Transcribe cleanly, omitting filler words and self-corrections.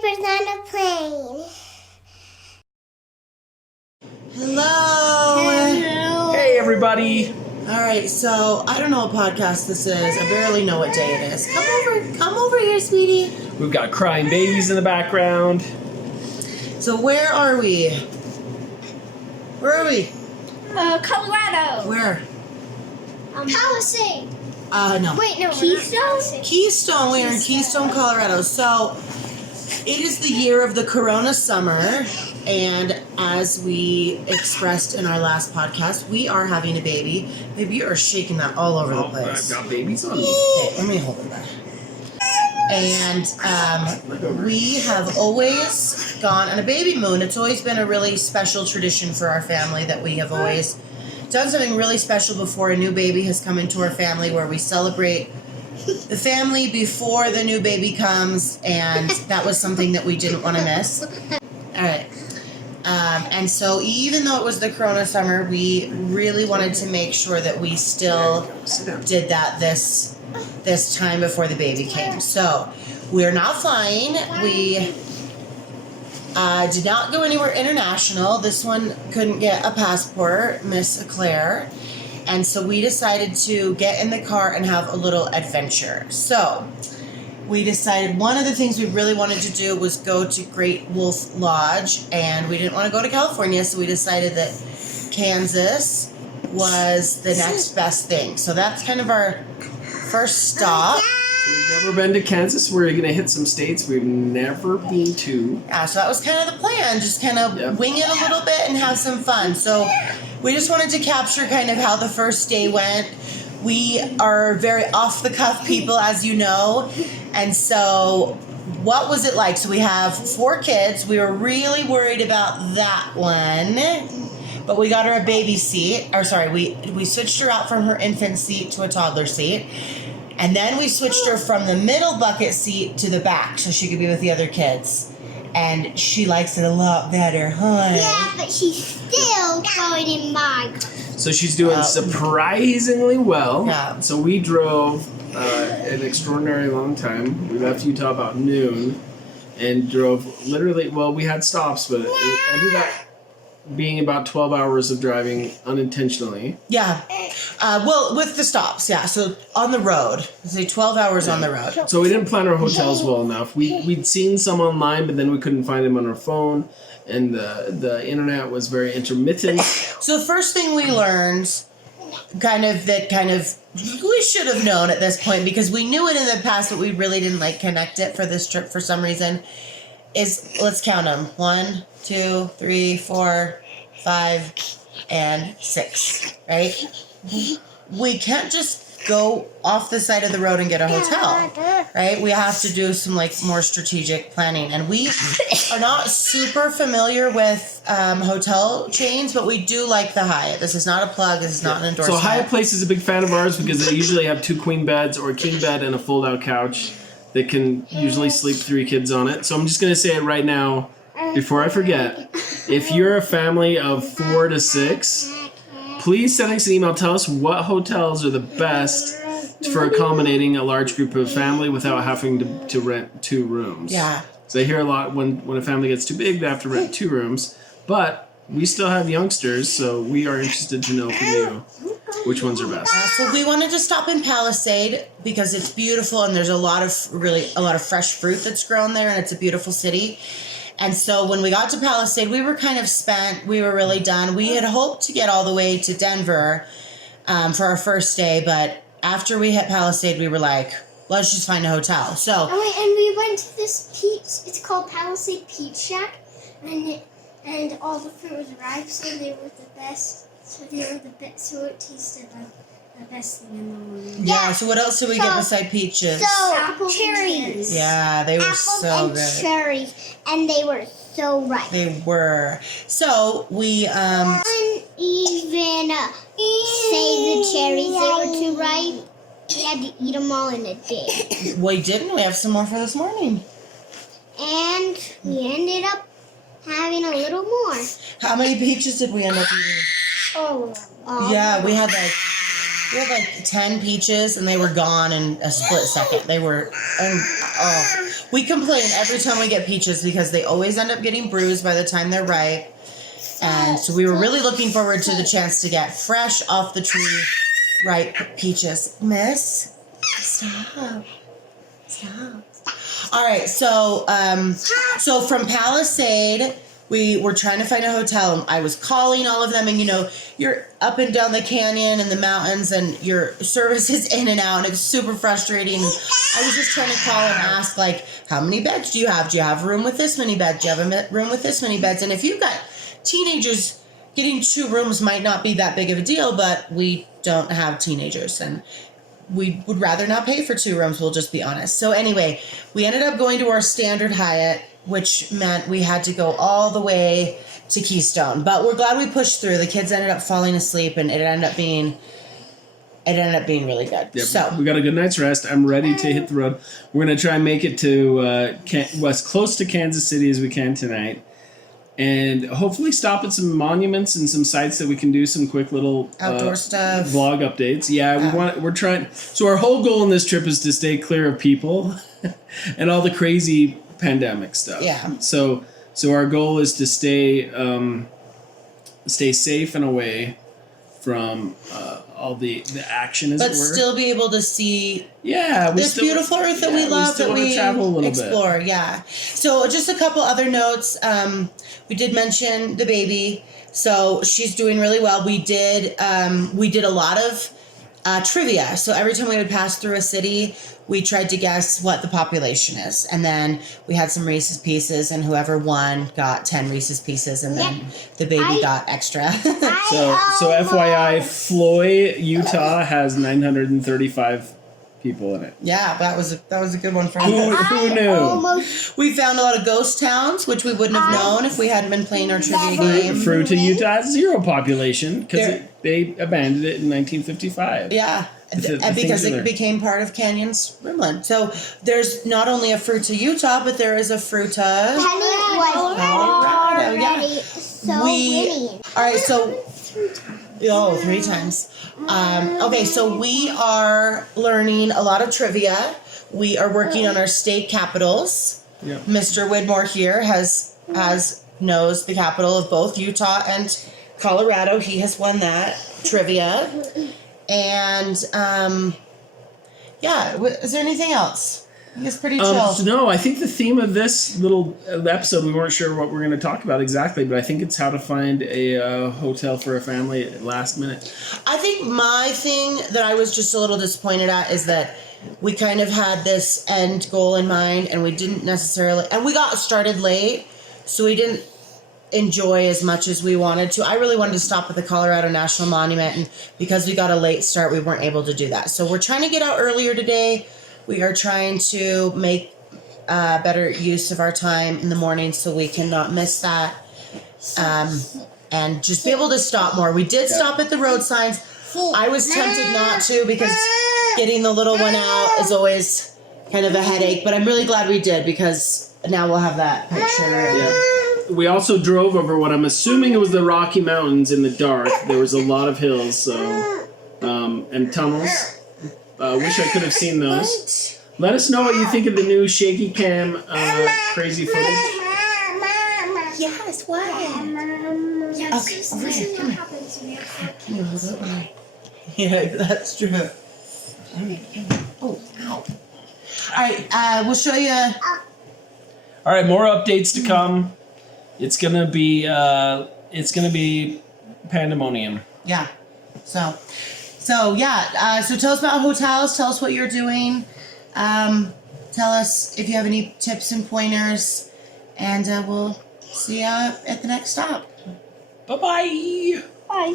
Diapers on a plane. Hello. Hey, everybody. All right, so I don't know what podcast this is. I barely know what day it is. Come over here, sweetie. We've got crying babies in the background. So where are we? Where are we? Colorado. Where? Palisade. No. Wait, no. Keystone? Keystone. We are in Keystone, Colorado. So it is the year of the Coronasummer, and as we expressed in our last podcast, we are having a baby. Baby, you are shaking that all over the place. I've got babies on me. Okay, let me hold it back. And we have always gone on a baby moon. It's always been a really special tradition for our family that we have always done something really special before a new baby has come into our family, where we celebrate the family before the new baby comes, and that was something that we didn't want to miss. All right. And so even though it was the Coronasummer, we really wanted to make sure that we still did that this time before the baby came. So we're not flying. We did not go anywhere international. This one couldn't get a passport, Miss Claire. And so we decided to get in the car and have a little adventure. So we decided one of the things we really wanted to do was go to Great Wolf Lodge, and we didn't want to go to California, so we decided that Kansas was the next best thing. So that's kind of our first stop. We've never been to Kansas. We're going to hit some states we've never been to. Yeah, so that was kind of the plan, just kind of wing it a little bit and have some fun. So we just wanted to capture kind of how the first day went. We are very off-the-cuff people, as you know, and so what was it like? So we have 4 kids. We were really worried about that one, but we got her a baby seat. We switched her out from her infant seat to a toddler seat, and then we switched her from the middle bucket seat to the back so she could be with the other kids. And she likes it a lot better, huh? Yeah, but she's still going in my car. So she's doing surprisingly well. Yeah. So we drove an extraordinary long time. We left Utah about noon and drove literally, well, we had stops, but it ended up being about 12 hours of driving unintentionally. Yeah. Well, with the stops, yeah. So on the road, say 12 hours on the road. So we didn't plan our hotels well enough. We'd seen some online, but then we couldn't find them on our phone, and the internet was very intermittent. So the first thing we learned, we should have known at this point, because we knew it in the past, but we really didn't connect it for this trip for some reason, is, let's count them. 1, 2, 3, 4, 5, and 6, right? We can't just go off the side of the road and get a hotel, right? We have to do some more strategic planning, and we are not super familiar with hotel chains, but we do like the Hyatt. This is not a plug. This is not an endorsement. So Hyatt Place is a big fan of ours because they usually have 2 queen beds or a king bed and a fold-out couch that can usually sleep 3 kids on it. So I'm just going to say it right now before I forget. If you're a family of 4 to 6, please send us an email. Tell us what hotels are the best for accommodating a large group of family without having to rent 2 rooms. Yeah. So I hear a lot when a family gets too big, they have to rent 2 rooms. But we still have youngsters, so we are interested to know from you which ones are best. So we wanted to stop in Palisade because it's beautiful, and there's a lot of fresh fruit that's grown there, and it's a beautiful city. And so when we got to Palisade, we were kind of spent. We were really done. We had hoped to get all the way to Denver for our first day, but after we hit Palisade, we were like, let's just find a hotel. So and we went to this peach. It's called Palisade Peach Shack, and all the fruit was ripe, so they were the best. So it tasted like the best thing in the world. yeah. So what else did we get beside peaches? So cherries. Yeah, they were Apples so and good. cherries, and they were so ripe. They were. So we Couldn't even say the cherries that were too ripe. We had to eat them all in a day. we didn't. We have some more for this morning. And we ended up having a little more. How many peaches did we end up eating? Oh, Yeah, we had We had like 10 peaches, and they were gone in a split second. They were, we complain every time we get peaches because they always end up getting bruised by the time they're ripe. And so we were really looking forward to the chance to get fresh off the tree ripe peaches. Miss, stop. All right, so from Palisade, we were trying to find a hotel. I was calling all of them, and you're up and down the canyon and the mountains, and your service is in and out, and it's super frustrating. I was just trying to call and ask, like, how many beds do you have? Do you have a room with this many beds? Do you have a room with this many beds? And if you've got teenagers, getting 2 rooms might not be that big of a deal, but we don't have teenagers, and we would rather not pay for 2 rooms, we'll just be honest. So anyway, we ended up going to our standard Hyatt, which meant we had to go all the way to Keystone. But we're glad we pushed through. The kids ended up falling asleep, and it ended up being really good. Yep. So we got a good night's rest. I'm ready to hit the road. We're going to try and make it to as close to Kansas City as we can tonight. And hopefully stop at some monuments and some sites that we can do some quick little outdoor stuff, vlog updates. Yeah, we're trying. So our whole goal in this trip is to stay clear of people and all the crazy pandemic stuff. Yeah. So our goal is to stay safe and away from all the action, as it were. But still be able to see this beautiful earth that we love, that we travel a little explore. bit. Yeah. So just a couple other notes. We did mention the baby. So she's doing really well. We did a lot of trivia. So every time we would pass through a city, we tried to guess what the population is. And then we had some Reese's Pieces, and whoever won got 10 Reese's Pieces, and then the baby got extra. So FYI, Floy, Utah has 935 people in it. Yeah, that was a good one for Who us. knew? We found a lot of ghost towns, which we wouldn't have known if we hadn't been playing our trivia game. Fruita, Utah has 0 population because they abandoned it in 1955. Yeah. Because it became part of Canyon's Rimland. So there's not only a Fruita, Utah, but there is a Fruita Colorado. Yeah. All right, so 3 times. Okay, so we are learning a lot of trivia. We are working on our state capitals. Yep. Mr. Widmore here knows the capital of both Utah and Colorado. He has won that trivia. And is there anything else? I think it's pretty chill. No, I think the theme of this little episode, we weren't sure what we're going to talk about exactly, but I think it's how to find a hotel for a family at last minute. I think my thing that I was just a little disappointed at is that we kind of had this end goal in mind, and we didn't necessarily, and we got started late, so we didn't enjoy as much as we wanted to. I really wanted to stop at the Colorado National Monument, and because we got a late start, we weren't able to do that. So we're trying to get out earlier today. We are trying to make better use of our time in the morning so we cannot miss that, and just be able to stop more. We did stop at the road signs. I was tempted not to because getting the little one out is always kind of a headache, but I'm really glad we did because now we'll have that picture. Yeah. We also drove over what I'm assuming it was the Rocky Mountains in the dark. There was a lot of hills, so and tunnels. Wish I could have seen those. Let us know what you think of the new shaky cam crazy footage. Yes, what? This is what happens when you have 4 kids. Yeah, that's true. Oh, ow. All right, we'll show you. All right, more updates to come. It's gonna be pandemonium. Yeah. So yeah. So tell us about hotels. Tell us what you're doing. Tell us if you have any tips and pointers, and we'll see you at the next stop. Bye-bye. Bye.